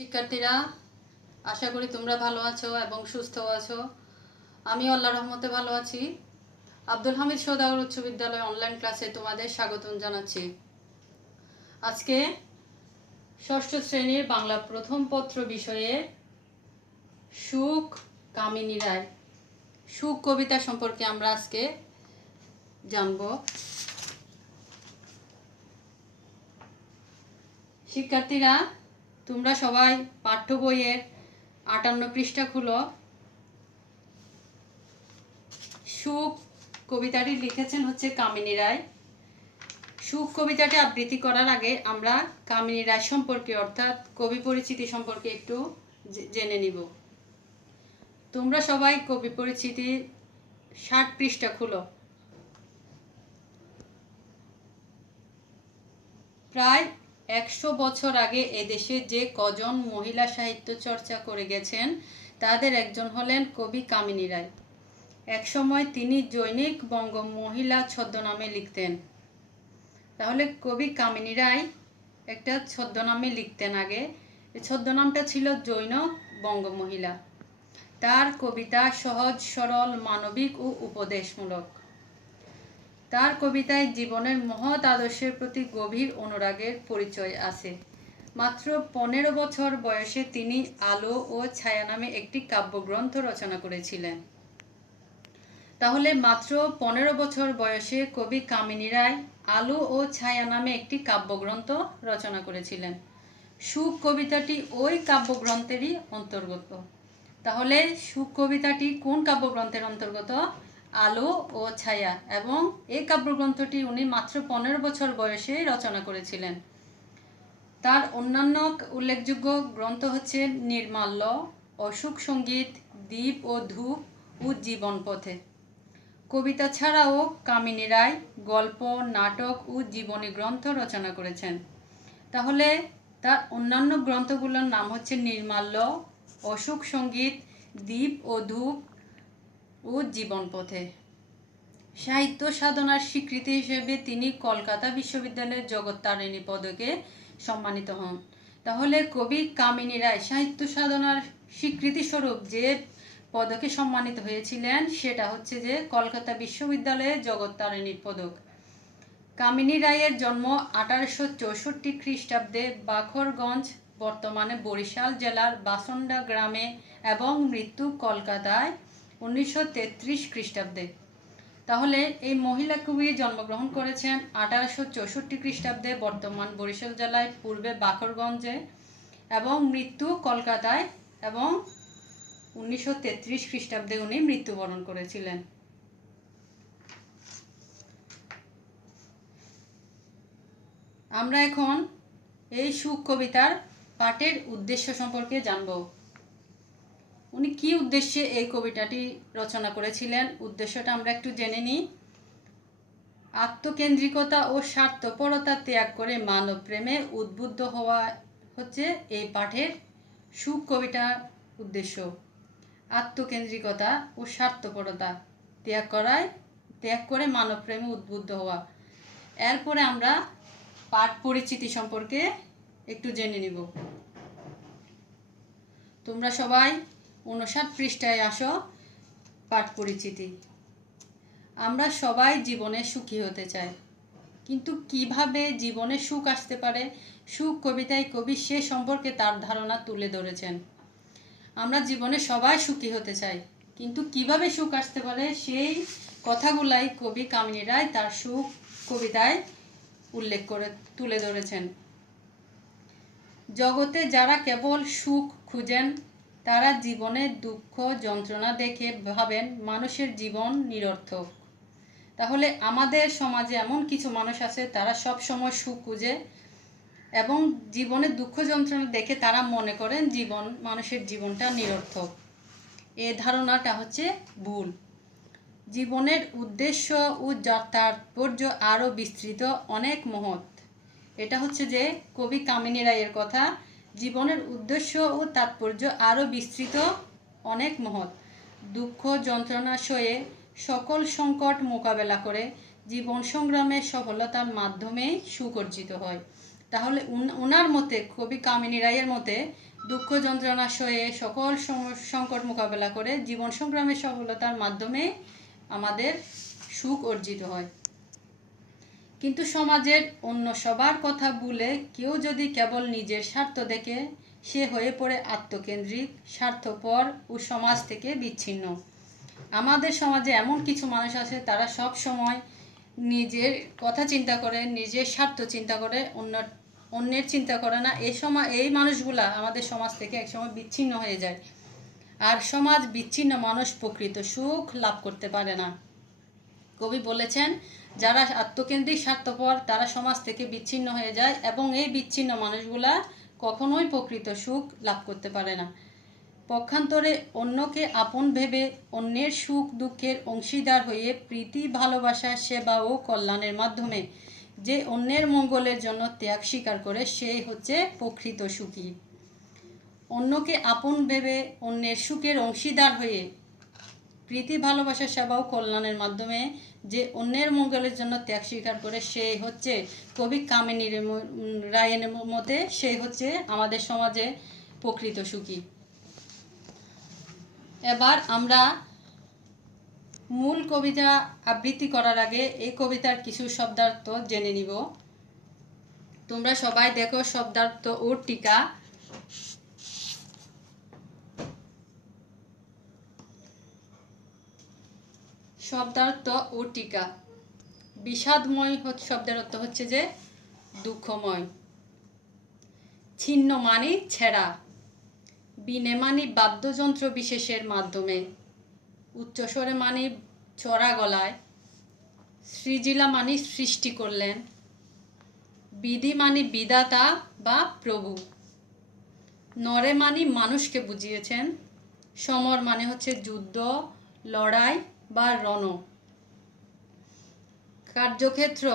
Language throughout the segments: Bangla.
শিক্ষার্থীরা, আশা করি তোমরা ভালো আছো এবং সুস্থ আছো। আমি আল্লাহর রহমতে ভালো আছি। আব্দুল হামিদ সওদাগর উচ্চ বিদ্যালয় অনলাইন ক্লাসে তোমাদের স্বাগতম জানাচ্ছি। আজকে ষষ্ঠ শ্রেণীর বাংলা প্রথম পত্র বিষয়ে সুখ কামিনী রায় সুখ কবিতা সম্পর্কে আমরা আজকে জানব। শিক্ষার্থীরা, তোমরা সবাই পাঠ্য বইয়ের 58 পৃষ্ঠা খুলো। সুখ কবিতাটি লিখেছেন হচ্ছে কামিনী রায়। সুখ কবিতাটি আবৃত্তি করার আগে আমরা কামিনী রায় সম্পর্কে অর্থাৎ কবি পরিচিতি সম্পর্কে একটু জেনে নিব। তোমরা সবাই কবি পরিচিতি 60 পৃষ্ঠা খুলো। প্রায় 100 বছর আগে এদেশে যে কজন মহিলা সাহিত্য চর্চা করে গেছেন তাদের একজন হলেন কবি কামিনী রায়। একসময় তিনি জৈনিক বঙ্গ মহিলা ছদ্মনামে লিখতেন। তাহলে কবি কামিনী রায় একটা ছদ্মনামে লিখতেন আগে। এই ছদ্মনামটা ছিল জৈনিক বঙ্গ মহিলা। তার কবিতা সহজ সরল মানবিক ও উপদেশমূলক। তার কবিতায় জীবনের মহৎ আদর্শের প্রতি গভীর অনুরাগের পরিচয় আছে। মাত্র 15 বছর বয়সে তিনি আলো ও ছায়া নামে একটি কাব্যগ্রন্থ রচনা করেছিলেন। তাহলে মাত্র 15 বছর বয়সে কবি কামিনী রায় আলো ও ছায়া নামে একটি কাব্যগ্রন্থ রচনা করেছিলেন। সুখ কবিতাটি ওই কাব্যগ্রন্থেরই অন্তর্গত। তাহলে সুখ কবিতাটি কোন কাব্যগ্রন্থের অন্তর্গত? আলো ও ছায়া। এবং এই কাব্যগ্রন্থটি উনি মাত্র 15 বছর বয়সে রচনা করেছিলেন। তার অন্যান্য উল্লেখযোগ্য গ্রন্থ হচ্ছে নির্মাল্য, অশোক সঙ্গীত, দ্বীপ ও ধূপ ও জীবন পথে। কবিতা ছাড়াও কামিনী রায় গল্প, নাটক ও জীবনী গ্রন্থ রচনা করেছেন। তাহলে তার অন্যান্য গ্রন্থগুলোর নাম হচ্ছে নির্মাল্য, অশোক সঙ্গীত, দ্বীপ ও ধূপ ও জীবন পথে। সাহিত্য সাধনার স্বীকৃতি হিসেবে তিনি কলকাতা বিশ্ববিদ্যালয়ের জগত্তারিণী পদকে সম্মানিত হন। তাহলে কবি কামিনী রায় সাহিত্য সাধনার স্বীকৃতি স্বরূপ যে পদকে সম্মানিত হয়েছিলেন সেটা হচ্ছে যে কলকাতা বিশ্ববিদ্যালয়ের জগত্তারিণী পদক। কামিনী রায়ের জন্ম 1864 খ্রিস্টাব্দে বাখরগঞ্জ, বর্তমানে বরিশাল জেলার বাসন্ডা গ্রামে এবং মৃত্যু কলকাতায় 1933 খ্রিস্টাব্দে। তাহলে এই মহিলা কবি জন্মগ্রহণ করেছেন 1864 খ্রিস্টাব্দে, বর্তমান বরিশাল জেলায়, পূর্বে বাখরগঞ্জে, এবং মৃত্যু কলকাতায়, এবং 1933 খ্রিস্টাব্দে উনি মৃত্যুবরণ করেছিলেন। আমরা এখন এই সুখ কবিতার পাঠের উদ্দেশ্য সম্পর্কে জানব। উনি কি উদ্দেশ্যে এই কবিতাটি রচনা করেছিলেন, উদ্দেশ্যটা আমরা একটু জেনে নিই। আত্মকেন্দ্রিকতা ও স্বার্থপরতা ত্যাগ করে মানব প্রেমে উদ্বুদ্ধ হওয়া হচ্ছে এই পাঠের সুখ কবিতার উদ্দেশ্য। আত্মকেন্দ্রিকতা ও স্বার্থপরতা ত্যাগ করে মানব প্রেমে উদ্বুদ্ধ হওয়া। এরপরে আমরা পাঠ পরিচিতি সম্পর্কে একটু জেনে নিব। তোমরা সবাই 59 পৃষ্ঠায় আসো। পাঠ পরিচিতি। আমরা সবাই জীবনে সুখী হতে চাই, কিন্তু কিভাবে জীবনে সুখ আসতে পারে সুখ কবিতায় কবি সে সম্পর্কে তার ধারণা তুলে ধরেছেন। আমরা জীবনে সবাই সুখী হতে চাই, কিন্তু কিভাবে সুখ আসতে পারে সেই কথাগুলাই কবি কামিনী রায় তার সুখ কবিতায় উল্লেখ করে তুলে ধরেছেন। জগতে যারা কেবল সুখ খুঁজেন তারা জীবনে দুঃখ যন্ত্রণা দেখে ভাবেন মানুষের জীবন নিরর্থক। তাহলে আমাদের সমাজে এমন কিছু মানুষ আছে তারা সব সময় সুখ খুঁজে এবং জীবনে দুঃখ যন্ত্রণা দেখে তারা মনে করেন মানুষের জীবনটা নিরর্থক। এই ধারণাটা হচ্ছে ভুল। জীবনের উদ্দেশ্য ও তাৎপর্য আরও বিস্তৃত, অনেক মহৎ। এটা হচ্ছে যে কবি কামিনী রায়ের কথা। জীবনের উদ্দেশ্য ও তাৎপর্য আরও বিস্তৃত, অনেক মহৎ। দুঃখ যন্ত্রণা সয়ে সকল সংকট মোকাবেলা করে জীবন সংগ্রামে সফলতার মাধ্যমেই সুখ অর্জিত হয়। তাহলে ওনার মতে, কবি কামিনী রায়ের মতে, দুঃখ যন্ত্রণা সয়ে সকল সংকট মোকাবেলা করে জীবন সংগ্রামের সফলতার মাধ্যমে আমাদের সুখ অর্জিত হয়। কিন্তু সমাজের অন্য সবার কথা ভুলে কেউ যদি কেবল নিজের স্বার্থ দেখে, সে হয়ে পড়ে আত্মকেন্দ্রিক, স্বার্থপর ও সমাজ থেকে বিচ্ছিন্ন। আমাদের সমাজে এমন কিছু মানুষ আছে, তারা সব সময় নিজের কথা চিন্তা করে, নিজের স্বার্থ চিন্তা করে, অন্যের চিন্তা করে না। এই মানুষগুলা আমাদের সমাজ থেকে একসময় বিচ্ছিন্ন হয়ে যায়। আর সমাজ বিচ্ছিন্ন মানুষ প্রকৃত সুখ লাভ করতে পারে না। কবি বলেছেন, যারা আত্মকেন্দ্রিক স্বার্থপর তারা সমাজ থেকে বিচ্ছিন্ন হয়ে যায় এবং এই বিচ্ছিন্ন মানুষগুলা কখনোই প্রকৃত সুখ লাভ করতে পারে না। পক্ষান্তরে অন্যকে আপন ভেবে অন্যের সুখ দুঃখের অংশীদার হয়ে প্রীতি, ভালোবাসা, সেবা ও কল্যাণের মাধ্যমে যে অন্যের মঙ্গলের জন্য ত্যাগ স্বীকার করে, সেই হচ্ছে প্রকৃত সুখী। অন্যকে আপন ভেবে অন্যের সুখের অংশীদার হয়ে প্রীতি, ভালোবাসা, সেবা ও কল্যাণের মাধ্যমে যে অন্যের মঙ্গলের জন্য ত্যাগ স্বীকার করে, সেই হচ্ছে কবি কামিনী রায়ের মতে সেই হচ্ছে আমাদের সমাজে প্রকৃত সুখী। এবার আমরা মূল কবিতা আবৃত্তি করার আগে এই কবিতার কিছু শব্দার্থ জেনে নিব। তোমরা সবাই দেখো শব্দার্থ ও টিকা। শব্দার্থ ও টিকা। বিষাদময় শব্দের অর্থ হচ্ছে যে দুঃখময়। ছিন্ন মানে ছেঁড়া। বিনে মানে বাদ্যযন্ত্র বিশেষের মাধ্যমে। উচ্চস্বরে মানে চড়া গলায়। সৃজিলা মানে সৃষ্টি করলেন। বিধি মানে বিধাতা বা প্রভু। নরে মানে মানুষকে বুঝিয়েছেন। সমর মানে হচ্ছে যুদ্ধ, লড়াই বা রণ। কার্যক্ষেত্র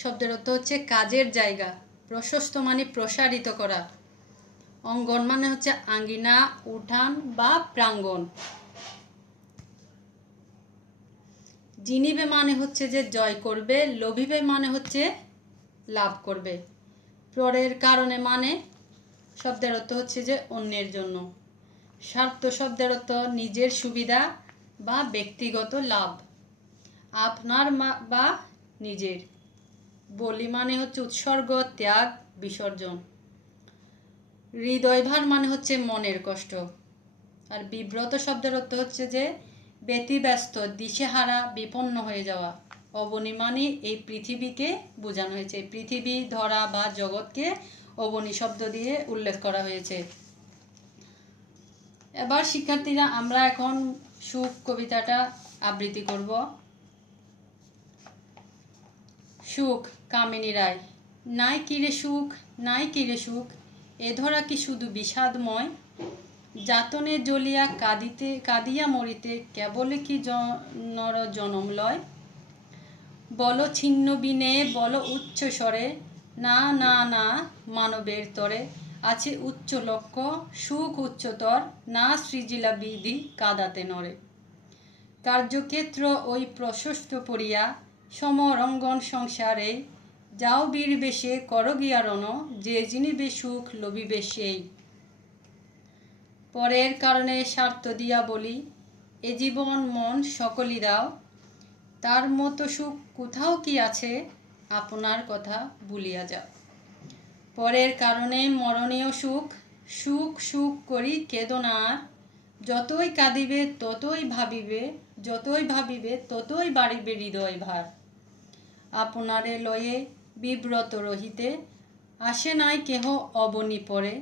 শব্দের অর্থ হচ্ছে কাজের জায়গা। প্রশস্ত মানে প্রসারিত করা। অঙ্গন মানে হচ্ছে আঙ্গিনা, উঠান বা প্রাঙ্গণ। জিনিবে মানে হচ্ছে যে জয় করবে। লোভিবে মানে হচ্ছে লাভ করবে। পরের কারণে মানে শব্দের অর্থ হচ্ছে যে অন্যের জন্য। স্বার্থ শব্দের অর্থ নিজের সুবিধা বা ব্যক্তিগত লাভ, আপনার বা নিজের। বলি মানে হচ্ছে উৎসর্গ, ত্যাগ, বিসর্জন। হৃদয়ভার মানে হচ্ছে মনের কষ্ট। আর বিব্রত শব্দের অর্থ হচ্ছে যে ব্যতিব্যস্ত, দিশেহারা, বিপন্ন হয়ে যাওয়া। অবনী মানে এই পৃথিবীকে বোঝানো হয়েছে। পৃথিবী, ধরা বা জগৎকে অবনী শব্দ দিয়ে উল্লেখ করা হয়েছে। এবার শিক্ষার্থীরা, আমরা এখন সুখ কবিতাটা আবৃত্তি করব। সুখ, কামিনী রায়। নাই কিরে সুখ, নাই কিরে সুখ, এ ধরা কি শুধু বিষাদময়। যাতনে জ্বলিয়া কাঁদিয়া মরিতে, কেবলে কি নর জনম লয়। বল ছিন্ন বিনে, বল উচ্চ স্বরে, না না না মানবের তরে আছে উচ্চ লক্ষ্য, সুখ উচ্চতর, না সৃজিলা বিধি কাদাতে নরে। কার্যক্ষেত্র ওই প্রশস্ত পড়িয়া, সমরঙ্গন সংসারে, যাও বীর বেশে কর গিয়া রণ, যে জিনিবে সুখ লভিবে সেই। পরের কারণে স্বার্থ দিয়া বলি, এ জীবন মন সকলই দাও, তার মতো সুখ কোথাও কি আছে, আপনার কথা ভুলিয়া যাও। পরের কারণে মরণীয় সুখ, সুখ সুখ করি কেঁদো না আর, যতই কাঁদিবে ততই ভাবিবে, যতই ভাবিবে ততই বাড়িবে হৃদয় ভার। আপনারে লয়ে বিব্রত রহিতে, আসে নাই কেহ অবনী পরে,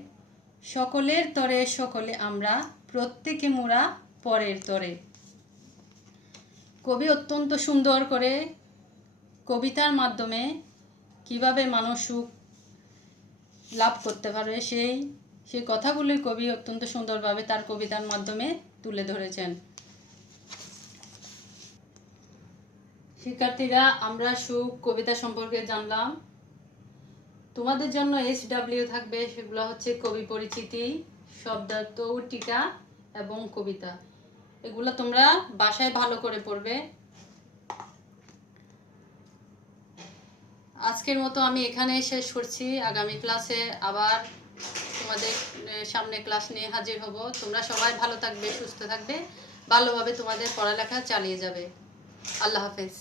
সকলের তরে সকলে আমরা, প্রত্যেকে মোরা পরের তরে। কবি অত্যন্ত সুন্দর করে কবিতার মাধ্যমে কিভাবে মানুষ সুখ লাভ করতে পারে সেই কথাগুলি কবি অত্যন্ত সুন্দরভাবে তার কবিতার মাধ্যমে তুলে ধরেছেন। শিক্ষার্থীরা, আমরা সুখ কবিতা সম্পর্কে জানলাম। তোমাদের জন্য SW থাকবে, সেগুলো হচ্ছে কবি পরিচিতি, শব্দার্থ, টিকা এবং কবিতা। এগুলো তোমরা বাসায় ভালো করে পড়বে। আজকের মতো আমি এখানে শেষ করছি। আগামী ক্লাসে আবার তোমাদের সামনে ক্লাস নিয়ে হাজির হব। তোমরা সবাই ভালো থাকবে, সুস্থ থাকবে, ভালোভাবে তোমাদের পড়ালেখা চালিয়ে যাবে। আল্লাহ হাফেজ।